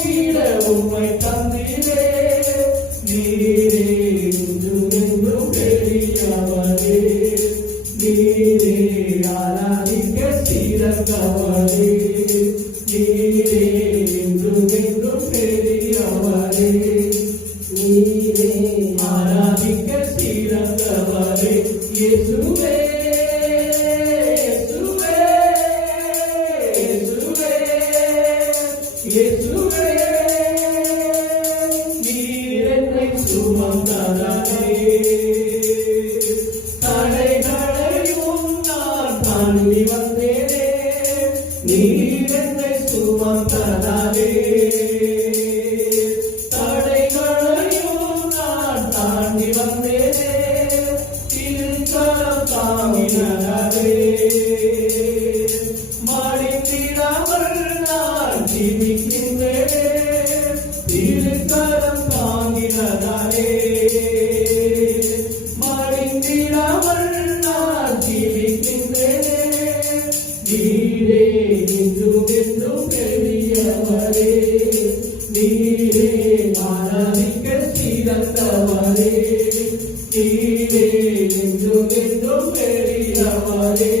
தூக்கிட உம்மை தந்தீரே. நீரே என்றும் பெரியவரே, நீரே ஆராதிக்க சிறந்தவரே, நீரே என்றும் பெரியவரே, நீரே ஆராதிக்க சிறந்தவரே. இயேசுவே இயேசுவே, நீர் என்னை சுமந்ததாலே தடைகளையும் நான் தாண்டி வந்தேனே. நீர் என்னை சுமந்ததாலே தடைகளையும் நான் தாண்டி வந்தேனே. திருக்கரம் தாங்கினதாலே மடிந்திடாமல் நான் ஜீவிக்கின்றேனே. திருக்கரம் தாங்கினதாலே மடிந்திடாமல் நான் ஜீவிக்கின்றேனே. நீரே என்றும் பெரியவரே, நீரே ஆராதிக்க சிறந்தவரே, நீரே என்றும் பெரியவரே,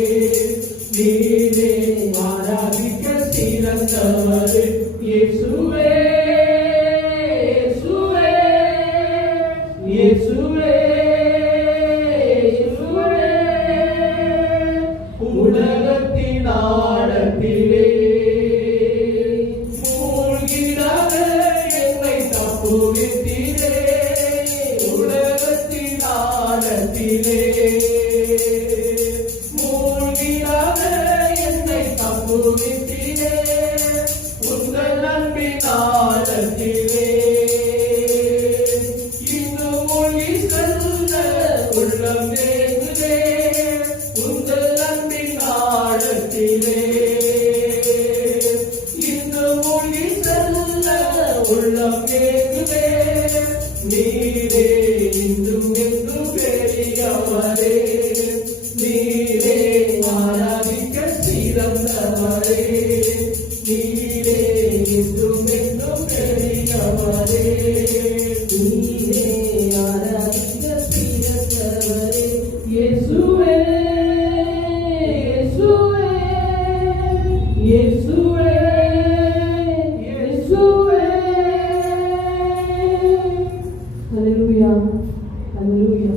நீரே ஆராதிக்க சிறந்தவரே. இயேசுவே இயேசுவே இயேசுவே இயேசுவே, உலகத்தின் ஆழத்திலே மூழ்கிடாத என்னை தப்புவித்தீரே. உலகத்தின் ஆழத்திலே மூழ்கிடாத என்னை தப்புவித்தீரே. உங்கள் அன்பின் ஆழத்திலே இன்னும் மூழ்கி செல்ல உள்ளம் ஏங்குதே. உங்கள் அன்பின் ஆழத்திலே இன்னும் மூழ்கி செல்ல உள்ளம் ஏங்குதே. நீரே என்றும் பெரியவரே, நீரே ஆராதிக்க சிறந்தவரே, நீரே என்றும் பெரியவரே, நீரே ஆராதிக்க சிறந்தவரே. இயேசுவே இயேசுவே இயேசுவே இயேசுவே. ஹல்லேலூயா ஹல்லேலூயா.